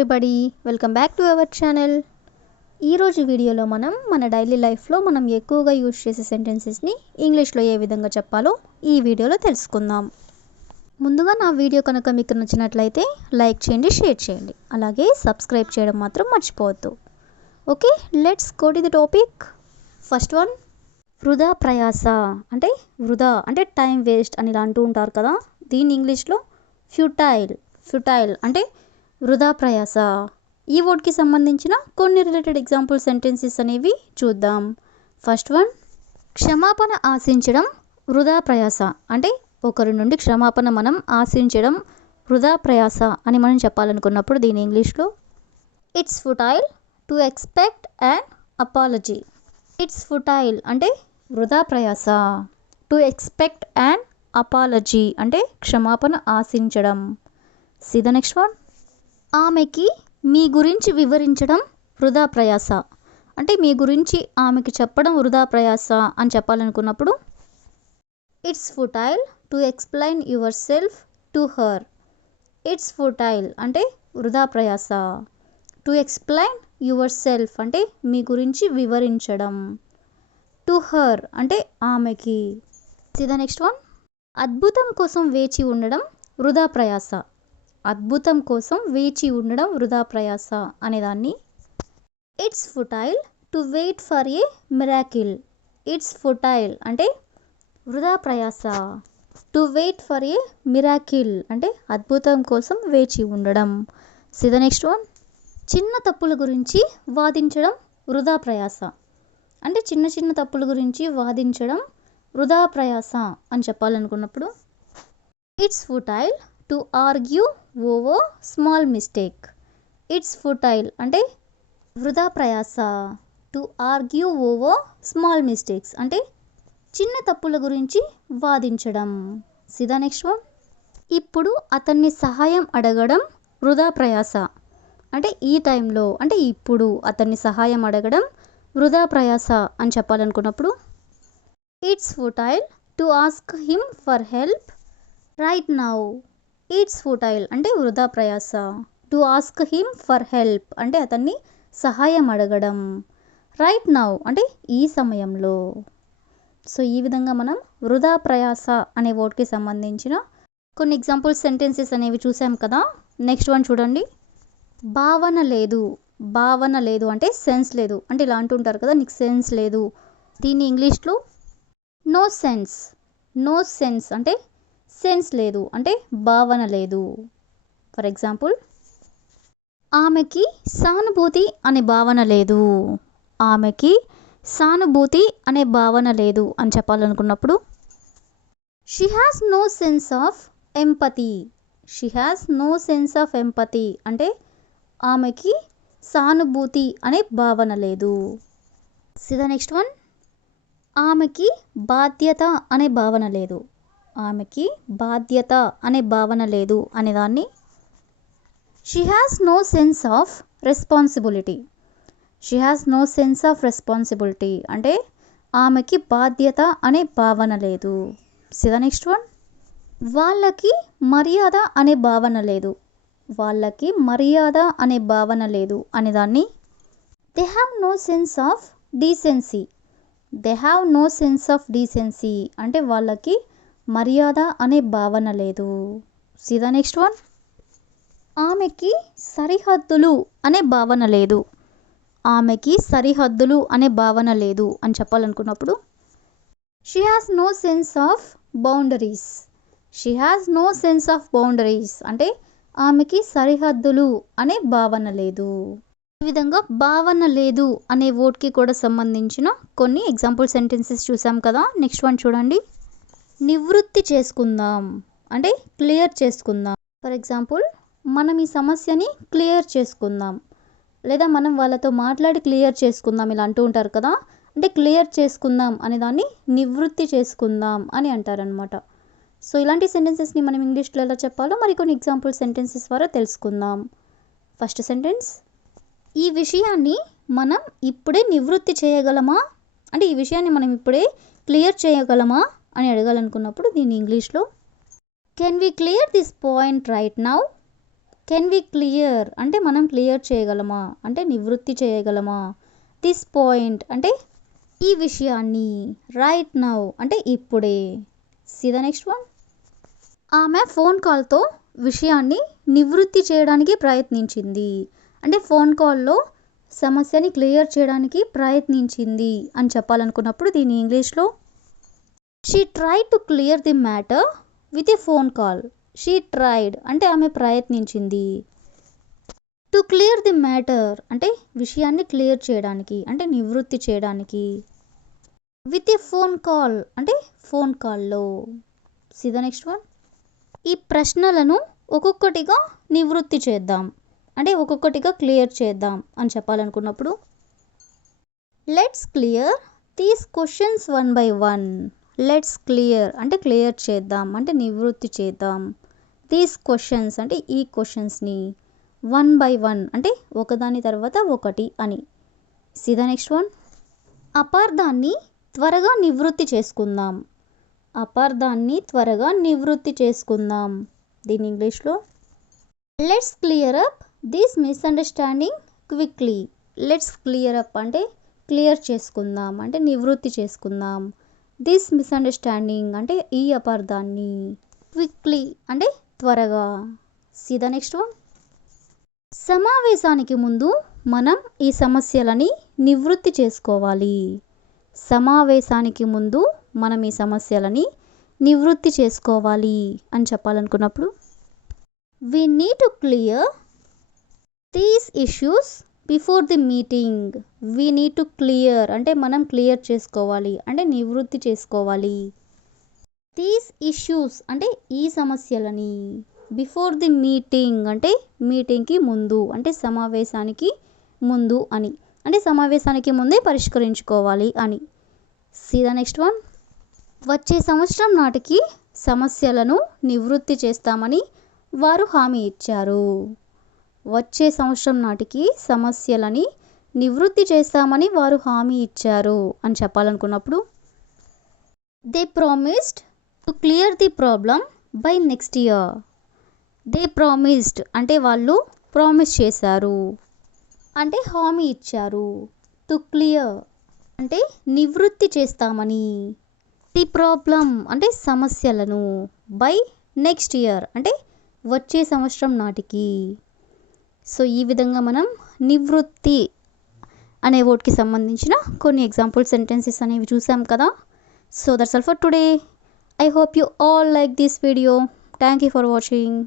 Everybody, welcome back to our channel. ఈరోజు వీడియోలో మన డైలీ లైఫ్లో మనం ఎక్కువగా యూజ్ చేసే సెంటెన్సెస్ని ఇంగ్లీష్లో ఏ విధంగా చెప్పాలో ఈ వీడియోలో తెలుసుకుందాం. ముందుగా నా వీడియో కనుక మీకు నచ్చినట్లయితే లైక్ చేయండి, షేర్ చేయండి, అలాగే సబ్స్క్రైబ్ చేయడం మాత్రం మర్చిపోవద్దు. Okay, let's go to the topic. First one, వృధా ప్రయాస. అంటే వృధా అంటే టైం వేస్ట్ అని ఇలా అంటూ ఉంటారు కదా, దీన్ని ఇంగ్లీష్లో ఫ్యూటైల్ అంటే వృధా ప్రయాస. ఈ వర్డ్కి సంబంధించిన కొన్ని రిలేటెడ్ ఎగ్జాంపుల్ సెంటెన్సెస్ అనేవి చూద్దాం. ఫస్ట్ వన్, క్షమాపణ ఆశించడం వృధా ప్రయాస. అంటే ఒకరి నుండి క్షమాపణ మనం ఆశించడం వృధా ప్రయాస అని మనం చెప్పాలనుకున్నప్పుడు దీని ఇంగ్లీష్లో it's futile to expect and apology. It's futile అంటే వృధా ప్రయాస. టు ఎక్స్పెక్ట్ అండ్ అపాలజీ అంటే క్షమాపణ ఆశించడం. సీ ద నెక్స్ట్ వన్, ఆమెకి మీ గురించి వివరించడం వృధా ప్రయాస. అంటే మీ గురించి ఆమెకి చెప్పడం వృధా ప్రయాస అని చెప్పాలనుకున్నప్పుడు it's futile to explain yourself to her. It's futile అంటే వృధా ప్రయాస. టు ఎక్స్ప్లెయిన్ యువర్ సెల్ఫ్ అంటే మీ గురించి వివరించడం. టు హర్ అంటే ఆమెకి. సీ ద నెక్స్ట్ వన్, అద్భుతం కోసం వేచి ఉండడం వృధా ప్రయాస. అద్భుతం కోసం వేచి ఉండడం వృధా ప్రయాస అనేదాన్ని it's futile to wait for a miracle. It's futile అంటే వృధా ప్రయాస. To wait for a miracle అంటే అద్భుతం కోసం వేచి ఉండడం. సీ ద నెక్స్ట్ వన్, చిన్న తప్పుల గురించి వాదించడం వృధా ప్రయాస. అంటే చిన్న చిన్న తప్పుల గురించి వాదించడం వృధా ప్రయాస అని చెప్పాలనుకున్నప్పుడు it's futile to argue over small mistake. It's futile అంటే వృధా ప్రయాస. To argue over small mistakes అంటే చిన్న తప్పుల గురించి వాదించడం. సీ ద నెక్స్ట్ వన్, ఇప్పుడు అతన్ని సహాయం అడగడం వృధా ప్రయాస. అంటే ఈ టైంలో అంటే ఇప్పుడు అతన్ని సహాయం అడగడం వృధా ప్రయాస అని చెప్పాలనుకున్నప్పుడు it's futile to ask him for help right now. It's futile అంటే వృధా ప్రయాస. To ask him for help అంటే అతన్ని సహాయం అడగడం. రైట్ నౌ అంటే ఈ సమయంలో. సో ఈ విధంగా మనం వృధా ప్రయాస అనే వర్డ్కి సంబంధించిన కొన్ని ఎగ్జాంపుల్ సెంటెన్సెస్ అనేవి చూసాం కదా. నెక్స్ట్ వన్ చూడండి, భావన లేదు. భావన లేదు అంటే సెన్స్ లేదు. అంటే ఇలా అంటుంటారు కదా, నీకు సెన్స్ లేదు. దీన్ని ఇంగ్లీష్లో నో సెన్స్. నో సెన్స్ అంటే సెన్స్ లేదు అంటే భావన లేదు. ఫర్ ఎగ్జాంపుల్, ఆమెకి సానుభూతి అనే భావన లేదు. ఆమెకి సానుభూతి అనే భావన లేదు అని చెప్పాలనుకున్నప్పుడు she has no sense of empathy. She has no sense of empathy అంటే ఆమెకి సానుభూతి అనే భావన లేదు. సీ ద నెక్స్ట్ వన్, ఆమెకి బాధ్యత అనే భావన లేదు. ఆమెకి బాధ్యత అనే భావన లేదు అనేదాన్ని she has no sense of responsibility. She has no sense of responsibility అంటే ఆమెకి బాధ్యత అనే భావన లేదు. సీ ద నెక్స్ట్ వన్, వాళ్ళకి మర్యాద అనే భావన లేదు. వాళ్ళకి మర్యాద అనే భావన లేదు అనేదాన్ని they have no sense of decency. They have no sense of decency అంటే వాళ్ళకి మర్యాద అనే భావన లేదు. సీ ద నెక్స్ట్ వన్, ఆమెకి సరిహద్దులు అనే భావన లేదు. ఆమెకి సరిహద్దులు అనే భావన లేదు అని చెప్పాలనుకున్నప్పుడు she has no sense of boundaries. She has no sense of boundaries అంటే ఆమెకి సరిహద్దులు అనే భావన లేదు. ఈ విధంగా భావన లేదు అనే వర్డ్కి కూడా సంబంధించిన కొన్ని ఎగ్జాంపుల్ సెంటెన్సెస్ చూసాం కదా. నెక్స్ట్ వన్ చూడండి, నివృత్తి చేసుకుందాం అంటే క్లియర్ చేసుకుందాం. ఫర్ ఎగ్జాంపుల్, మనం ఈ సమస్యని క్లియర్ చేసుకుందాం, లేదా మనం వాళ్ళతో మాట్లాడి క్లియర్ చేసుకుందాం ఇలా అంటూ ఉంటారు కదా. అంటే క్లియర్ చేసుకుందాం అనే దాన్ని నివృత్తి చేసుకుందాం అని అంటారనమాట. సో ఇలాంటి సెంటెన్సెస్ని మనం ఇంగ్లీష్లో ఎలా చెప్పాలో మరికొన్ని ఎగ్జాంపుల్ సెంటెన్సెస్ ద్వారా తెలుసుకుందాం. ఫస్ట్ సెంటెన్స్, ఈ విషయాన్ని మనం ఇప్పుడే నివృత్తి చేయగలమా. అంటే ఈ విషయాన్ని మనం ఇప్పుడే క్లియర్ చేయగలమా అని అడగాలనుకున్నప్పుడు దీన్ని ఇంగ్లీష్లో can we clear this point right now. Can we clear అంటే మనం క్లియర్ చేయగలమా అంటే నివృత్తి చేయగలమా. దిస్ పాయింట్ అంటే ఈ విషయాన్ని. రైట్ నౌ అంటే ఇప్పుడే. See the next one. ఆమె ఫోన్ కాల్తో విషయాన్ని నివృత్తి చేయడానికి ప్రయత్నించింది అంటే ఫోన్ కాల్లో సమస్యని క్లియర్ చేయడానికి ప్రయత్నించింది అని చెప్పాలనుకున్నప్పుడు దీని ఇంగ్లీష్లో she tried to clear the matter with a phone call. She tried అంటే ఆమె ప్రయత్నించింది. టు క్లియర్ ది మ్యాటర్ అంటే విషయాన్ని క్లియర్ చేయడానికి అంటే నివృత్తి చేయడానికి. విత్ ఏ ఫోన్ కాల్ అంటే ఫోన్ కాల్లో. See the next one. ఈ ప్రశ్నలను ఒక్కొక్కటిగా నివృత్తి చేద్దాం అంటే ఒక్కొక్కటిగా క్లియర్ చేద్దాం అని చెప్పాలనుకున్నప్పుడు let's clear these questions one by one. Let's clear అంటే క్లియర్ చేద్దాం అంటే నివృత్తి చేద్దాం. దీస్ క్వశ్చన్స్ అంటే ఈ క్వశ్చన్స్ని. వన్ బై వన్ అంటే ఒకదాని తర్వాత ఒకటి అని. See the next one. అపార్థాన్ని త్వరగా నివృత్తి చేసుకుందాం. అపార్థాన్ని త్వరగా నివృత్తి చేసుకుందాం. దీని ఇంగ్లీష్లో let's clear up this misunderstanding quickly. Let's clear up అంటే క్లియర్ చేసుకుందాం అంటే నివృత్తి చేసుకుందాం. దిస్ మిస్అండర్స్టాండింగ్ అంటే ఈ అపార్థాన్ని. క్విక్లీ అంటే త్వరగా. See the next one. సమావేశానికి ముందు మనం ఈ సమస్యలని నివృత్తి చేసుకోవాలి. సమావేశానికి ముందు మనం ఈ సమస్యలని నివృత్తి చేసుకోవాలి అని చెప్పాలనుకున్నప్పుడు we need to clear these issues before the meeting. we need to clear అంటే మనం క్లియర్ చేసుకోవాలి అంటే నివృత్తి చేసుకోవాలి. these issues అంటే ఈ సమస్యలని. బిఫోర్ ది మీటింగ్ అంటే మీటింగ్కి ముందు అంటే సమావేశానికి ముందు అని అంటే సమావేశానికి ముందే పరిష్కరించుకోవాలి అని. See the next one. వచ్చే సంవత్సరం నాటికి సమస్యలను నివృత్తి చేస్తామని వారు హామీ ఇచ్చారు. వచ్చే సంవత్సరం నాటికి సమస్యలని నివృత్తి చేస్తామని వారు హామీ ఇచ్చారు అని చెప్పాలనుకున్నప్పుడు they promised to clear the problem by next year. They promised అంటే వాళ్ళు ప్రామిస్ చేశారు అంటే హామీ ఇచ్చారు. టు క్లియర్ అంటే నివృత్తి చేస్తామని. ది ప్రాబ్లం అంటే సమస్యలను. బై నెక్స్ట్ ఇయర్ అంటే వచ్చే సంవత్సరం నాటికి. సో ఈ విధంగా మనం నివృత్తి అనే వర్డ్కి సంబంధించిన కొన్ని ఎగ్జాంపుల్ సెంటెన్సెస్ అనేవి చూసాం కదా. So that's all for today. I hope you all like this video. Thank you for watching.